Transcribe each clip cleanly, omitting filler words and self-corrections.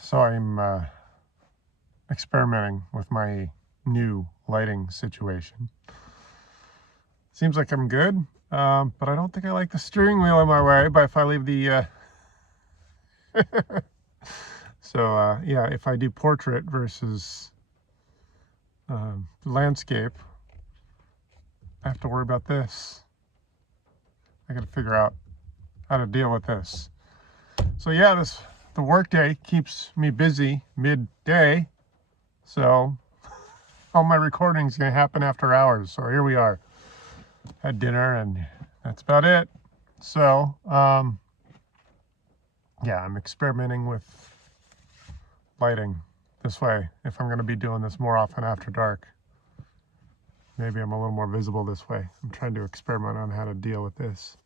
So I'm experimenting with my new lighting situation. Seems like I'm good, but I don't think I like the steering wheel in my way. But if I leave the yeah, if I do portrait versus landscape, I have to worry about this. I got to figure out how to deal with this. So yeah, the workday keeps me busy midday. So all my recording is going to happen after hours. So here we are. Had dinner and that's about it. So yeah, I'm experimenting with lighting this way if I'm going to be doing this more often after dark. Maybe I'm a little more visible this way. I'm trying to experiment on how to deal with this.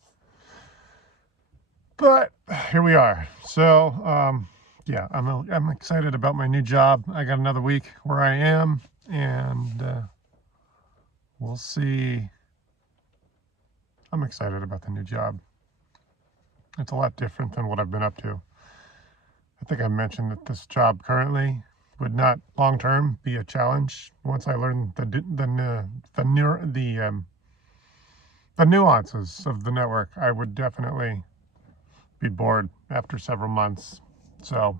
But here we are. So yeah, I'm excited about my new job. I got another week where I am, and we'll see. I'm excited about the new job. It's a lot different than what I've been up to. I think I mentioned that this job currently would not long-term be a challenge. Once I learn the nuances of the network, I would definitely be bored after several months. So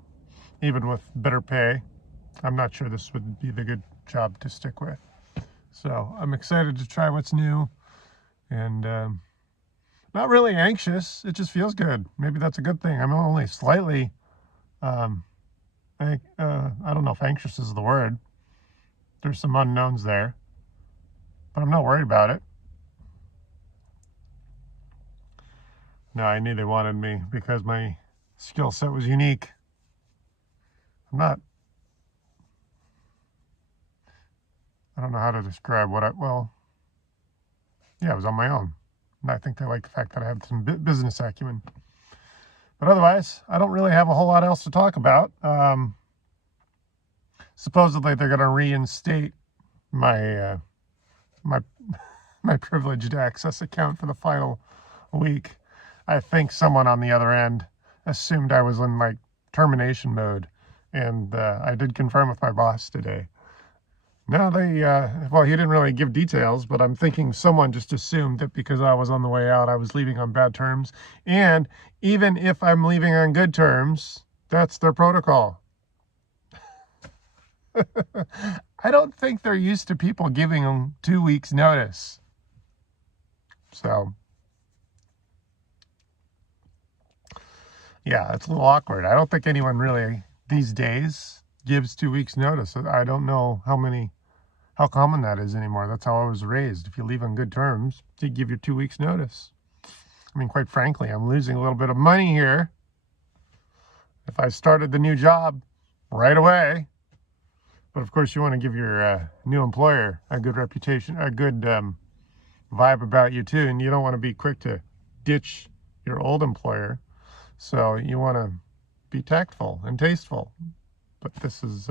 even with better pay, I'm not sure this would be the good job to stick with. So I'm excited to try what's new, and not really anxious. It just feels good. Maybe that's a good thing. I'm only slightly, I don't know if anxious is the word. There's some unknowns there, but I'm not worried about it. No, I knew they wanted me because my skill set was unique. I don't know how to describe well, yeah, I was on my own. And I think they like the fact that I have some business acumen. But otherwise, I don't really have a whole lot else to talk about. Supposedly, they're going to reinstate my my my privileged access account for the final week. I think someone on the other end assumed I was in like termination mode, and I did confirm with my boss today. No, well, he didn't really give details, but I'm thinking someone just assumed that because I was on the way out, I was leaving on bad terms. And even if I'm leaving on good terms, that's their protocol. I don't think they're used to people giving them 2 weeks notice. So, yeah, it's a little awkward. I don't think anyone really these days gives 2 weeks notice. I don't know how common that is anymore. That's how I was raised. If you leave on good terms, you give your 2 weeks notice. I mean, quite frankly, I'm losing a little bit of money here. If I started the new job right away, but of course you want to give your new employer a good reputation, a good vibe about you too, and you don't want to be quick to ditch your old employer. So you want to be tactful and tasteful. But this is,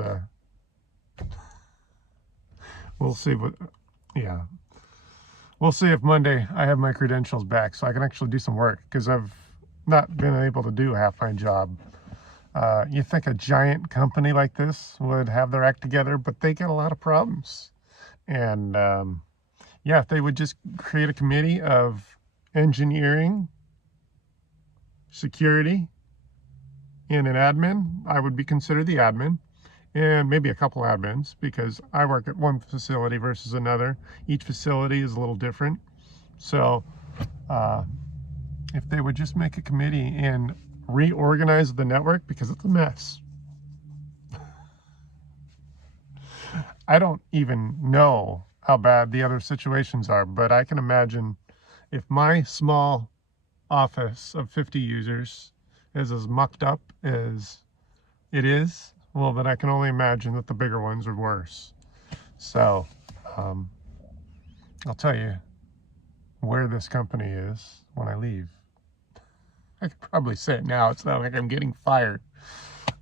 we'll see yeah. We'll see if Monday I have my credentials back so I can actually do some work, because I've not been able to do half my job. You think a giant company like this would have their act together, but they got a lot of problems. And yeah, if they would just create a committee of engineering, security, and an admin, I would be considered the admin, and maybe a couple admins, because I work at one facility versus another. Each facility is a little different. So if they would just make a committee and reorganize the network, because it's a mess. I don't even know how bad the other situations are, but I can imagine if my small office of 50 users is as mucked up as it is, well, then I can only imagine that the bigger ones are worse. So I'll tell you where this company is when I leave. I could probably say it now. It's not like I'm getting fired.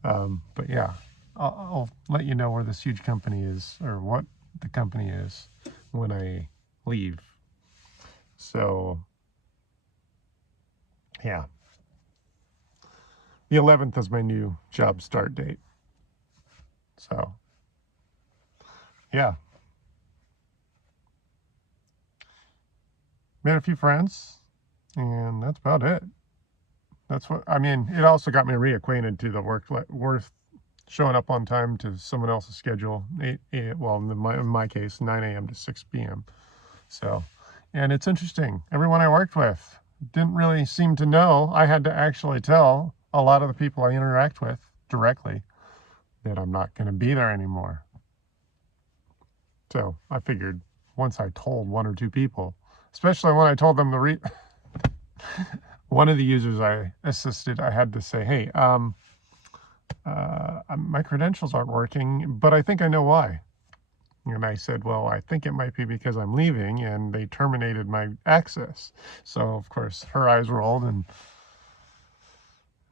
But yeah, I'll let you know where this huge company is, or what the company is, when I leave. So yeah. The 11th is my new job start date. So, yeah. Made a few friends, and that's about it. That's what, I mean, it also got me reacquainted to the worth showing up on time to someone else's schedule, well, in my case, 9 a.m. to 6 p.m. So, and it's interesting. Everyone I worked with didn't really seem to know. I had to actually tell a lot of the people I interact with directly that I'm not going to be there anymore. So I figured once I told one or two people, especially when I told them one of the users I assisted, I had to say, hey, my credentials aren't working, but I think I know why. And I said, well, I think it might be because I'm leaving, and they terminated my access. So, of course, her eyes rolled, and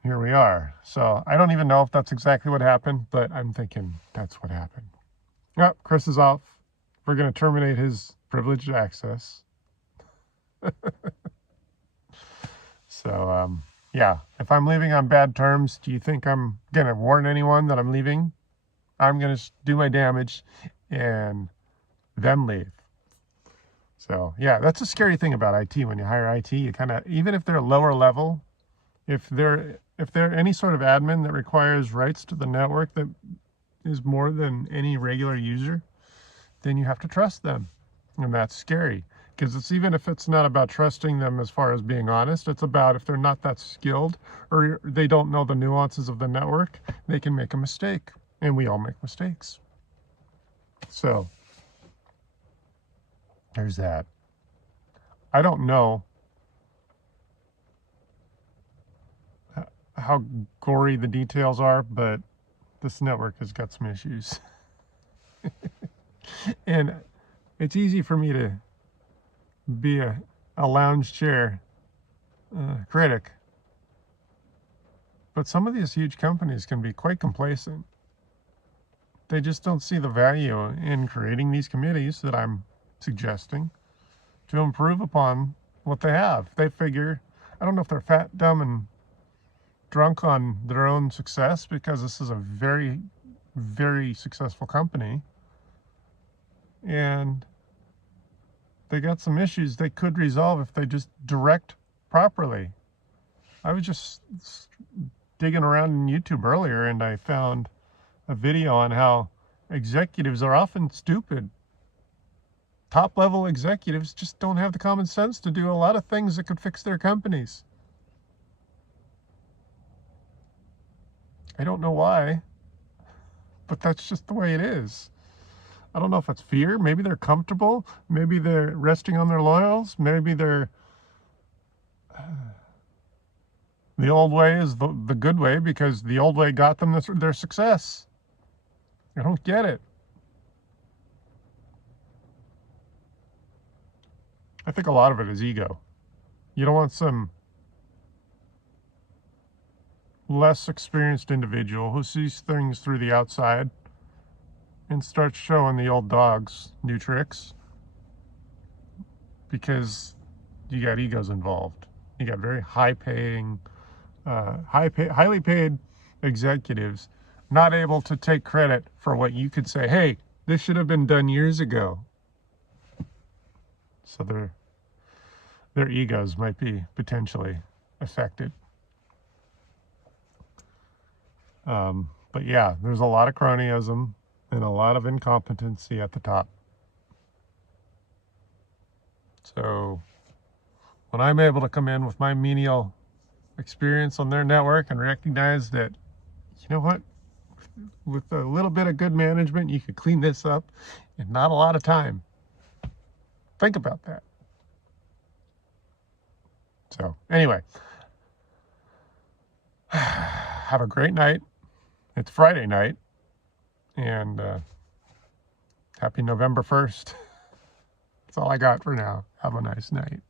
here we are. So I don't even know if that's exactly what happened, but I'm thinking that's what happened. Yep, Chris is off. We're going to terminate his privileged access. So, yeah, if I'm leaving on bad terms, do you think I'm going to warn anyone that I'm leaving? I'm going to do my damage and then leave. So, yeah, that's a scary thing about IT. When you hire IT, you kind of, even if they're lower level, if they're any sort of admin that requires rights to the network that is more than any regular user, then you have to trust them. And that's scary, because it's, even if it's not about trusting them as far as being honest, it's about if they're not that skilled or they don't know the nuances of the network, they can make a mistake. And we all make mistakes. So there's that. I don't know how gory the details are, but this network has got some issues. And it's easy for me to be a lounge chair critic, but some of these huge companies can be quite complacent. They just don't see the value in creating these committees that I'm suggesting to improve upon what they have. They figure, I don't know if they're fat, dumb, and drunk on their own success, because this is a very, very successful company, and they got some issues they could resolve if they just direct properly. I was just digging around in YouTube earlier, and I found a video on how executives are often stupid. Top level executives just don't have the common sense to do a lot of things that could fix their companies. I don't know why, but that's just the way it is. I don't know if it's fear. Maybe they're comfortable. Maybe they're resting on their laurels. Maybe they're the old way is the good way, because the old way got them their success. I don't get it. I think a lot of it is ego. You don't want some less experienced individual who sees things through the outside and starts showing the old dogs new tricks, because you got egos involved. You got very highly paid executives not able to take credit for what you could say, hey, this should have been done years ago. So their egos might be potentially affected. But yeah, there's a lot of cronyism and a lot of incompetency at the top. So when I'm able to come in with my menial experience on their network and recognize that, you know what, with a little bit of good management, you could clean this up in not a lot of time. Think about that. So anyway, have a great night. It's Friday night, and happy November 1st. That's all I got for now. Have a nice night.